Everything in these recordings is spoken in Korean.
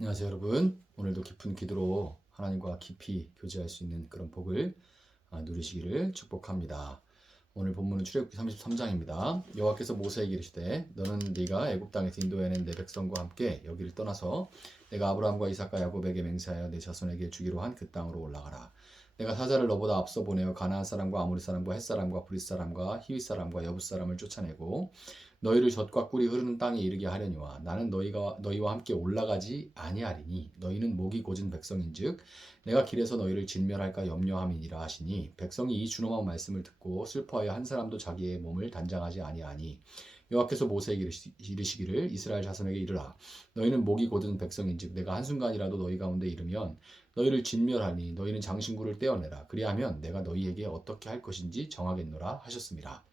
안녕하세요, 여러분. 오늘도 깊은 기도로 하나님과 깊이 교제할 수 있는 그런 복을 누리시기를 축복합니다. 오늘 본문은 출애굽기 33장입니다. 여호와께서 모세에게 이르시되 너는 네가 애굽 땅에서 인도해낸 내 백성과 함께 여기를 떠나서 내가 아브라함과 이삭과 야곱에게 맹세하여 내 자손에게 주기로 한 그 땅으로 올라가라. 내가 사자를 너보다 앞서 보내어 가나안 사람과 아모리 사람과 헷 사람과 브릿 사람과 히윗 사람과 여붓 사람을 쫓아내고 너희를 젖과 꿀이 흐르는 땅에 이르게 하려니와 나는 너희와 함께 올라가지 아니하리니 너희는 목이 곧은 백성인즉 내가 길에서 너희를 진멸할까 염려함이니라 하시니 백성이 이 준엄한 말씀을 듣고 슬퍼하여 한 사람도 자기의 몸을 단장하지 아니하니 여호와께서 모세에게 이르시기를 이스라엘 자손에게 이르라 너희는 목이 곧은 백성인즉 내가 한순간이라도 너희 가운데 이르면 너희를 진멸하니 너희는 장신구를 떼어내라 그리하면 내가 너희에게 어떻게 할 것인지 정하겠노라 하셨습니다.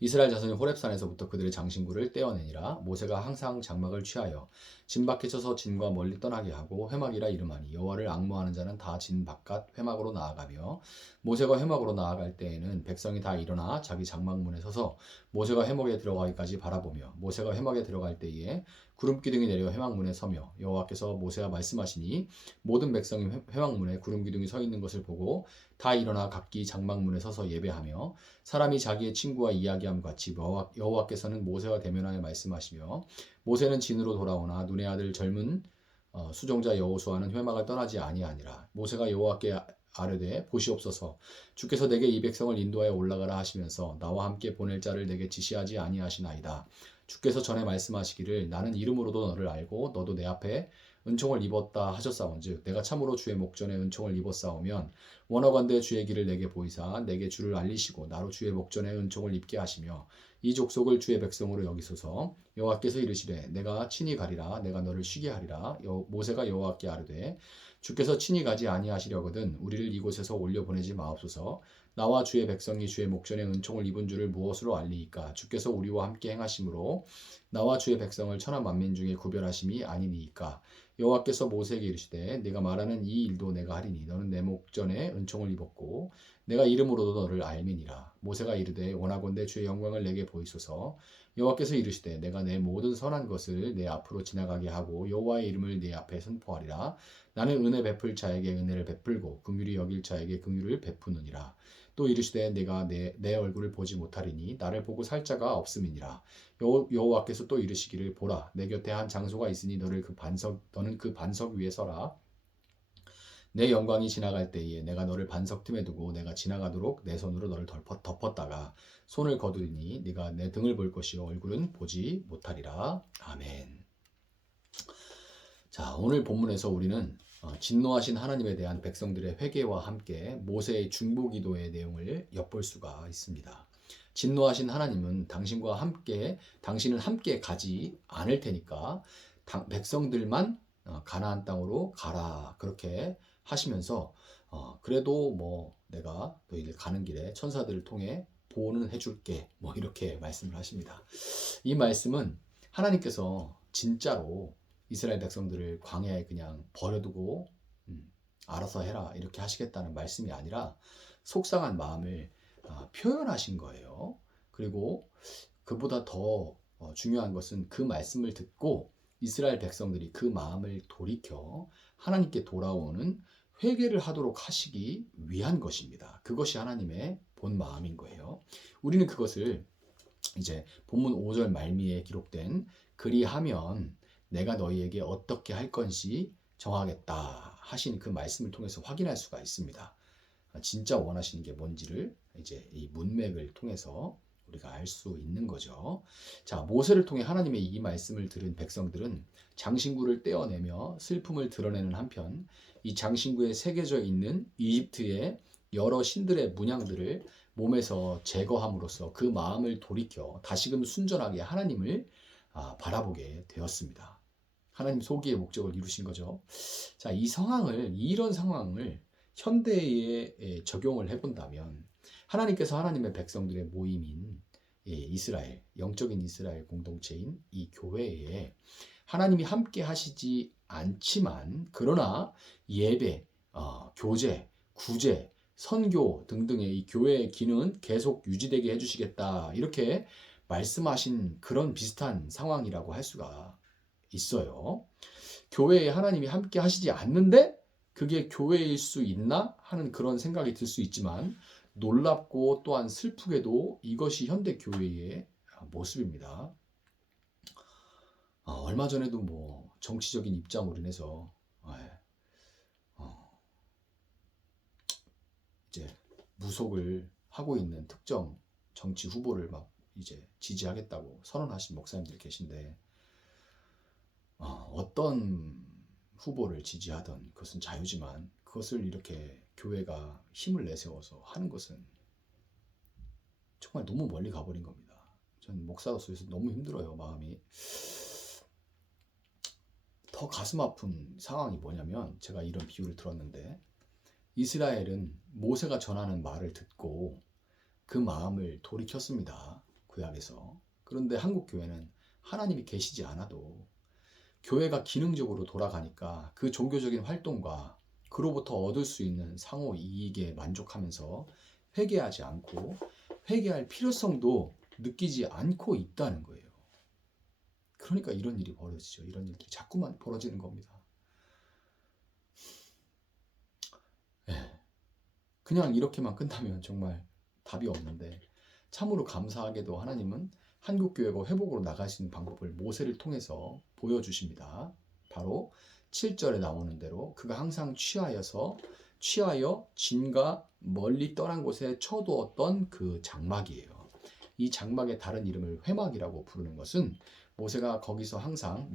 이스라엘 자손이 호렙산에서부터 그들의 장신구를 떼어내니라. 모세가 항상 장막을 취하여 진 밖에 쳐서 진과 멀리 떠나게 하고 회막이라 이름하니 여호와를 앙모하는 자는 다 진 바깥 회막으로 나아가며 모세가 회막으로 나아갈 때에는 백성이 다 일어나 자기 장막문에 서서 모세가 회막에 들어가기까지 바라보며 모세가 회막에 들어갈 때에 구름 기둥이 내려 회막문에 서며 여호와께서 모세와 말씀하시니 모든 백성이 회막문에 구름 기둥이 서 있는 것을 보고 다 일어나 각기 장막문에 서서 예배하며 사람이 자기의 친구와 이야기함 같이 여호와께서는 모세와 대면하여 말씀하시며 모세는 진으로 돌아오나 눈의 아들 젊은 수종자 여호수아는 회막을 떠나지 아니하니라. 모세가 여호와께 아뢰되 보시옵소서 주께서 내게 이 백성을 인도하여 올라가라 하시면서 나와 함께 보낼 자를 내게 지시하지 아니하시나이다. 주께서 전에 말씀하시기를 나는 이름으로도 너를 알고 너도 내 앞에 은총을 입었다 하셨사온즉 내가 참으로 주의 목전에 은총을 입었사오면 원하건대 주의 길을 내게 보이사 내게 주를 알리시고 나로 주의 목전에 은총을 입게 하시며 이 족속을 주의 백성으로 여기소서. 여호와께서 이르시되 내가 친히 가리라 내가 너를 쉬게 하리라. 모세가 여호와께 아뢰되 주께서 친히 가지 아니하시려거든 우리를 이곳에서 올려보내지 마옵소서. 나와 주의 백성이 주의 목전에 은총을 입은 줄을 무엇으로 알리이까. 주께서 우리와 함께 행하심으로 나와 주의 백성을 천하 만민 중에 구별하심이 아니니이까. 여호와께서 모세에게 이르시되 네가 말하는 이 일도 내가 하리니 너는 내 목전에 은총을 입었고 내가 이름으로도 너를 알미니라. 모세가 이르되 원하건대 주의 영광을 내게 보이소서. 여호와께서 이르시되 내가 내 모든 선한 것을 내 앞으로 지나가게 하고 여호와의 이름을 네 앞에 선포하리라. 나는 은혜 베풀 자에게 은혜를 베풀고 긍휼히 여길 자에게 긍휼을 베푸느니라. 또 이르시되 내가 내 얼굴을 보지 못하리니 나를 보고 살 자가 없음이니라. 여호와께서 또 이르시기를 보라 내 곁에 한 장소가 있으니 너는 그 반석 위에 서라. 내 영광이 지나갈 때에 내가 너를 반석 틈에 두고 내가 지나가도록 내 손으로 너를 덮었다가 손을 거두리니 네가 내 등을 볼 것이요 얼굴은 보지 못하리라. 아멘. 자, 오늘 본문에서 우리는 진노하신 하나님에 대한 백성들의 회개와 함께 모세의 중보기도의 내용을 엿볼 수가 있습니다. 진노하신 하나님은 당신은 함께 가지 않을 테니까 백성들만 가나안 땅으로 가라 그렇게 하시면서 그래도 뭐 내가 너희들 가는 길에 천사들을 통해 보호는 해줄게 뭐 이렇게 말씀을 하십니다. 이 말씀은 하나님께서 진짜로 이스라엘 백성들을 광야에 그냥 버려두고 알아서 해라 이렇게 하시겠다는 말씀이 아니라 속상한 마음을 표현하신 거예요. 그리고 그보다 더 중요한 것은 그 말씀을 듣고 이스라엘 백성들이 그 마음을 돌이켜 하나님께 돌아오는 회개를 하도록 하시기 위한 것입니다. 그것이 하나님의 본 마음인 거예요. 우리는 그것을 이제 본문 5절 말미에 기록된 그리하면 내가 너희에게 어떻게 할 건지 정하겠다 하신 그 말씀을 통해서 확인할 수가 있습니다. 진짜 원하시는 게 뭔지를 이제 이 문맥을 통해서 우리가 알 수 있는 거죠. 자, 모세를 통해 하나님의 이 말씀을 들은 백성들은 장신구를 떼어내며 슬픔을 드러내는 한편 이 장신구에 새겨져 있는 이집트의 여러 신들의 문양들을 몸에서 제거함으로써 그 마음을 돌이켜 다시금 순전하게 하나님을 바라보게 되었습니다. 하나님 소기의 목적을 이루신 거죠. 자, 이런 상황을 현대에 적용을 해본다면 하나님께서 하나님의 백성들의 모임인 이스라엘, 영적인 이스라엘 공동체인 이 교회에 하나님이 함께 하시지 않지만 그러나 예배, 교제, 구제, 선교 등등의 이 교회의 기능은 계속 유지되게 해주시겠다 이렇게 말씀하신 그런 비슷한 상황이라고 할 수가 있어요. 교회에 하나님이 함께 하시지 않는데 그게 교회일 수 있나 하는 그런 생각이 들 수 있지만 놀랍고 또한 슬프게도 이것이 현대 교회의 모습입니다. 얼마 전에도 뭐 정치적인 입장으로 인해서 이제 무속을 하고 있는 특정 정치 후보를 막 이제 지지하겠다고 선언하신 목사님들 계신데 어떤 후보를 지지하던 그것은 자유지만 그것을 이렇게 교회가 힘을 내세워서 하는 것은 정말 너무 멀리 가버린 겁니다. 전 목사로서 너무 힘들어요. 마음이. 더 가슴 아픈 상황이 뭐냐면 제가 이런 비유를 들었는데 이스라엘은 모세가 전하는 말을 듣고 그 마음을 돌이켰습니다. 구약에서. 그런데 한국 교회는 하나님이 계시지 않아도 교회가 기능적으로 돌아가니까 그 종교적인 활동과 그로부터 얻을 수 있는 상호 이익에 만족하면서 회개하지 않고 회개할 필요성도 느끼지 않고 있다는 거예요. 그러니까 이런 일이 벌어지죠. 이런 일들이 자꾸만 벌어지는 겁니다. 그냥 이렇게만 끝나면 정말 답이 없는데 참으로 감사하게도 하나님은 한국교회가 회복으로 나갈 수 있는 방법을 모세를 통해서 보여주십니다. 바로 7절에 나오는 대로 그가 항상 취하여 진과 멀리 떠난 곳에 쳐두었던 그 장막이에요. 이 장막의 다른 이름을 회막이라고 부르는 것은 모세가 거기서 항상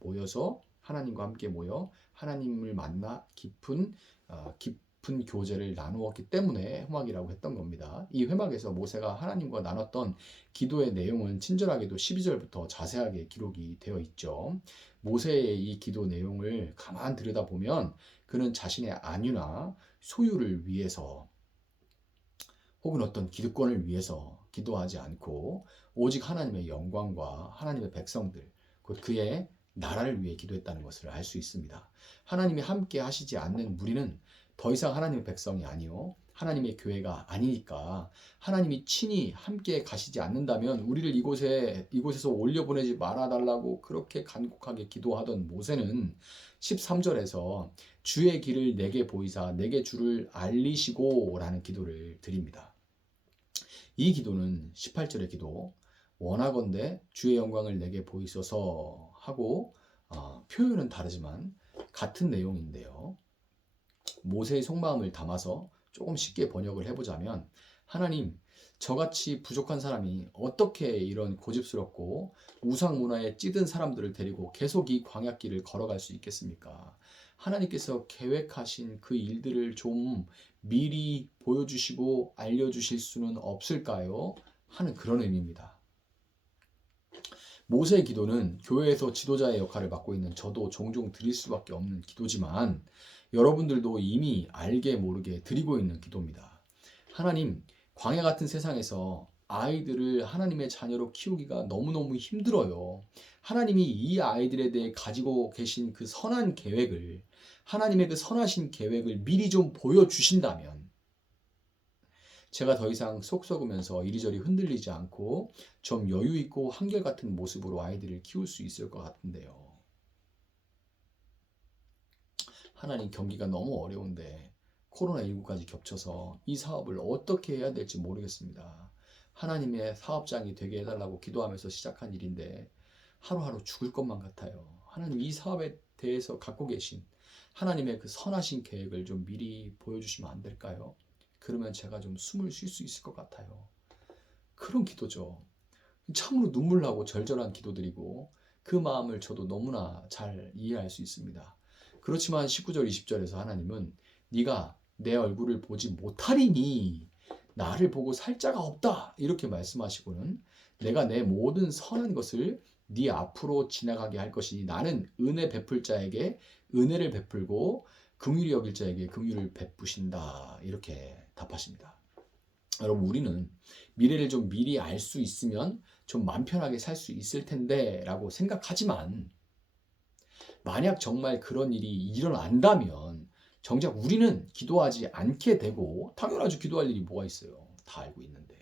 모여서 하나님과 함께 모여 하나님을 만나 깊은 교제를 나누었기 때문에 회막이라고 했던 겁니다. 이 회막에서 모세가 하나님과 나눴던 기도의 내용은 친절하게도 12절부터 자세하게 기록이 되어 있죠. 모세의 이 기도 내용을 가만 들여다보면 그는 자신의 안위나 소유를 위해서 혹은 어떤 기득권을 위해서 기도하지 않고 오직 하나님의 영광과 하나님의 백성들, 곧 그의 나라를 위해 기도했다는 것을 알 수 있습니다. 하나님이 함께 하시지 않는 무리는 더 이상 하나님의 백성이 아니요 하나님의 교회가 아니니까 하나님이 친히 함께 가시지 않는다면 우리를 이곳에서 올려보내지 말아달라고 그렇게 간곡하게 기도하던 모세는 13절에서 주의 길을 내게 보이사 내게 주를 알리시고 라는 기도를 드립니다. 이 기도는 18절의 기도 원하건대 주의 영광을 내게 보이소서 하고 표현은 다르지만 같은 내용인데요. 모세의 속마음을 담아서 조금 쉽게 번역을 해보자면 하나님, 저같이 부족한 사람이 어떻게 이런 고집스럽고 우상 문화에 찌든 사람들을 데리고 계속 이 광야길을 걸어갈 수 있겠습니까? 하나님께서 계획하신 그 일들을 좀 미리 보여주시고 알려주실 수는 없을까요? 하는 그런 의미입니다. 모세의 기도는 교회에서 지도자의 역할을 맡고 있는 저도 종종 드릴 수밖에 없는 기도지만 여러분들도 이미 알게 모르게 드리고 있는 기도입니다. 하나님, 광야 같은 세상에서 아이들을 하나님의 자녀로 키우기가 너무너무 힘들어요. 하나님이 이 아이들에 대해 가지고 계신 그 선한 계획을, 하나님의 그 선하신 계획을 미리 좀 보여주신다면 제가 더 이상 속 썩으면서 이리저리 흔들리지 않고 좀 여유 있고 한결같은 모습으로 아이들을 키울 수 있을 것 같은데요. 하나님, 경기가 너무 어려운데 코로나19까지 겹쳐서 이 사업을 어떻게 해야 될지 모르겠습니다. 하나님의 사업장이 되게 해달라고 기도하면서 시작한 일인데 하루하루 죽을 것만 같아요. 하나님, 이 사업에 대해서 갖고 계신 하나님의 그 선하신 계획을 좀 미리 보여주시면 안 될까요? 그러면 제가 좀 숨을 쉴 수 있을 것 같아요. 그런 기도죠. 참으로 눈물 나고 절절한 기도드리고 그 마음을 저도 너무나 잘 이해할 수 있습니다. 그렇지만 19절 20절에서 하나님은 네가 내 얼굴을 보지 못하리니 나를 보고 살 자가 없다 이렇게 말씀하시고는 내가 내 모든 선한 것을 네 앞으로 지나가게 할 것이니 나는 은혜 베풀 자에게 은혜를 베풀고 긍휼히 여길 자에게 긍휼을 베푸신다 이렇게 답하십니다. 여러분, 우리는 미래를 좀 미리 알 수 있으면 좀 마음 편하게 살 수 있을 텐데 라고 생각하지만 만약 정말 그런 일이 일어난다면 정작 우리는 기도하지 않게 되고 당연하죠. 기도할 일이 뭐가 있어요. 다 알고 있는데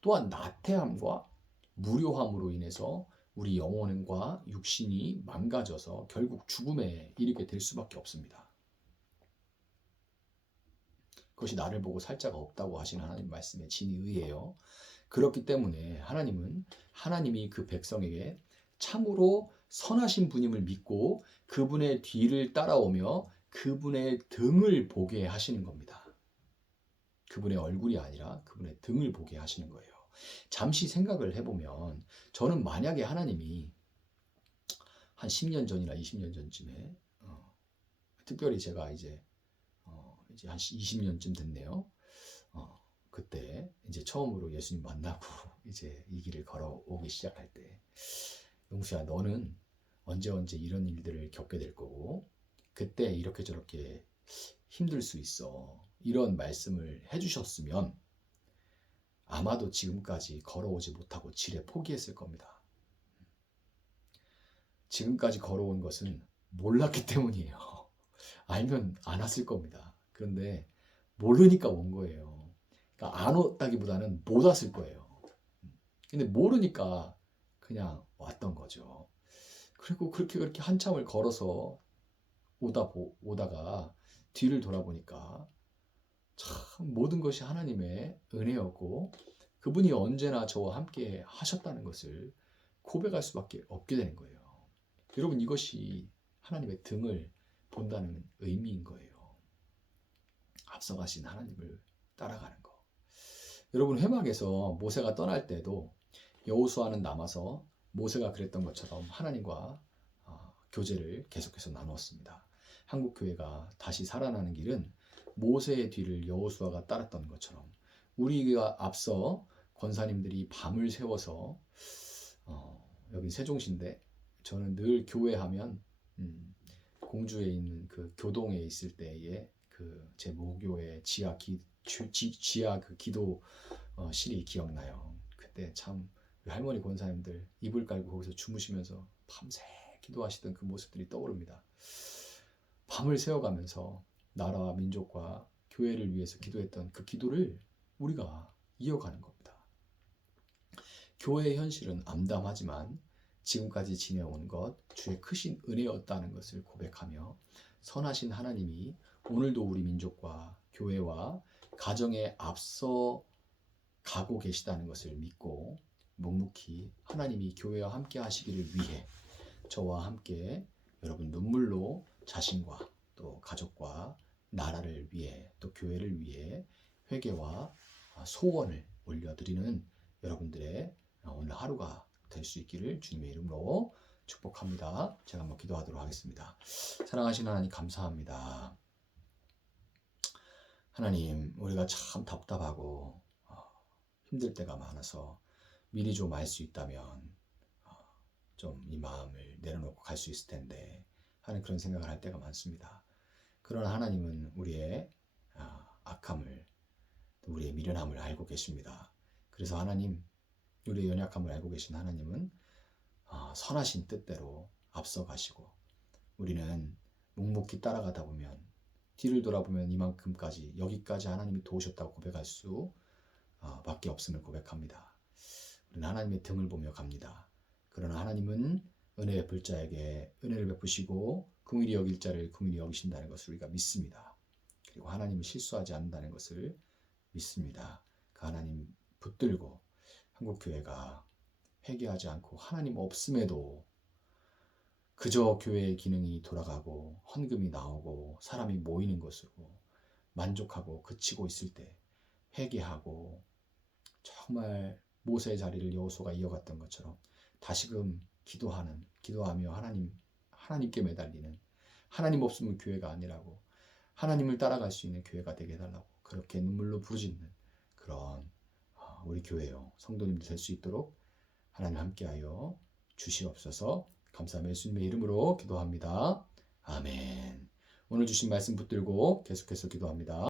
또한 나태함과 무료함으로 인해서 우리 영혼과 육신이 망가져서 결국 죽음에 이르게 될 수밖에 없습니다. 그것이 나를 보고 살자가 없다고 하시는 하나님 말씀에 진이 의해요. 그렇기 때문에 하나님은 하나님이 그 백성에게 참으로 선하신 분임을 믿고 그분의 뒤를 따라오며 그분의 등을 보게 하시는 겁니다. 그분의 얼굴이 아니라 그분의 등을 보게 하시는 거예요. 잠시 생각을 해보면 저는 만약에 하나님이 한 10년 전이나 20년 전쯤에 특별히 제가 이제 한 20년쯤 됐네요. 그때 이제 처음으로 예수님 만나고 이제 이 길을 걸어오기 시작할 때, 용수야, 너는 언제 이런 일들을 겪게 될 거고 그때 이렇게 저렇게 힘들 수 있어, 이런 말씀을 해주셨으면 아마도 지금까지 걸어오지 못하고 지레 포기했을 겁니다. 지금까지 걸어온 것은 몰랐기 때문이에요. 알면 안 왔을 겁니다. 그런데 모르니까 온 거예요. 그러니까 안 왔다기보다는 못 왔을 거예요. 근데 모르니까 그냥 왔던 거죠. 그리고 그렇게 한참을 걸어서 오다가 뒤를 돌아보니까 참 모든 것이 하나님의 은혜였고 그분이 언제나 저와 함께 하셨다는 것을 고백할 수밖에 없게 되는 거예요. 여러분, 이것이 하나님의 등을 본다는 의미인 거예요. 앞서가신 하나님을 따라가는 거. 여러분, 회막에서 모세가 떠날 때도 여호수아는 남아서 모세가 그랬던 것처럼 하나님과 교제를 계속해서 나누었습니다. 한국교회가 다시 살아나는 길은 모세의 뒤를 여호수아가 따랐던 것처럼 우리가 앞서 권사님들이 밤을 새워서 여기 세종시인데 저는 늘 교회하면 공주에 있는 그 교동에 있을 때에 그 제 모교의 지하 그 기도실이 기억나요. 그때 참 할머니 권사님들 이불 깔고 거기서 주무시면서 밤새 기도하시던 그 모습들이 떠오릅니다. 밤을 새워가면서 나라와 민족과 교회를 위해서 기도했던 그 기도를 우리가 이어가는 겁니다. 교회의 현실은 암담하지만 지금까지 지내온 것 주의 크신 은혜였다는 것을 고백하며 선하신 하나님이 오늘도 우리 민족과 교회와 가정에 앞서 가고 계시다는 것을 믿고 묵묵히 하나님이 교회와 함께 하시기를 위해 저와 함께 여러분 눈물로 자신과 또 가족과 나라를 위해 또 교회를 위해 회개와 소원을 올려드리는 여러분들의 오늘 하루가 될 수 있기를 주님의 이름으로 축복합니다. 제가 한번 기도하도록 하겠습니다. 사랑하시는 하나님, 감사합니다. 하나님, 우리가 참 답답하고 힘들 때가 많아서 미리 좀 알 수 있다면 좀 이 마음을 내려놓고 갈 수 있을 텐데 하는 그런 생각을 할 때가 많습니다. 그러나 하나님은 우리의 악함을, 우리의 미련함을 알고 계십니다. 그래서 하나님, 우리의 연약함을 알고 계신 하나님은 선하신 뜻대로 앞서 가시고 우리는 묵묵히 따라가다 보면 뒤를 돌아보면 이만큼까지, 여기까지 하나님이 도우셨다고 고백할 수 밖에 없음을 고백합니다. 우리는 하나님의 등을 보며 갑니다. 그러나 하나님은 은혜 베풀 자에게 은혜를 베푸시고 긍휼히 여길 자를 긍휼히 여기신다는 것을 우리가 믿습니다. 그리고 하나님은 실수하지 않는다는 것을 믿습니다. 그 하나님 붙들고 한국교회가 회개하지 않고 하나님 없음에도 그저 교회의 기능이 돌아가고 헌금이 나오고 사람이 모이는 것으로 만족하고 그치고 있을 때 회개하고 정말 모세의 자리를 여호수아가 이어갔던 것처럼 다시금 기도하며 하나님께 매달리는, 하나님 없으면 교회가 아니라고, 하나님을 따라갈 수 있는 교회가 되게 해달라고 그렇게 눈물로 부르짖는 그런 우리 교회요 성도님들 될 수 있도록 하나님 함께하여 주시옵소서. 감사하며 예수님의 이름으로 기도합니다. 아멘. 오늘 주신 말씀 붙들고 계속해서 기도합니다.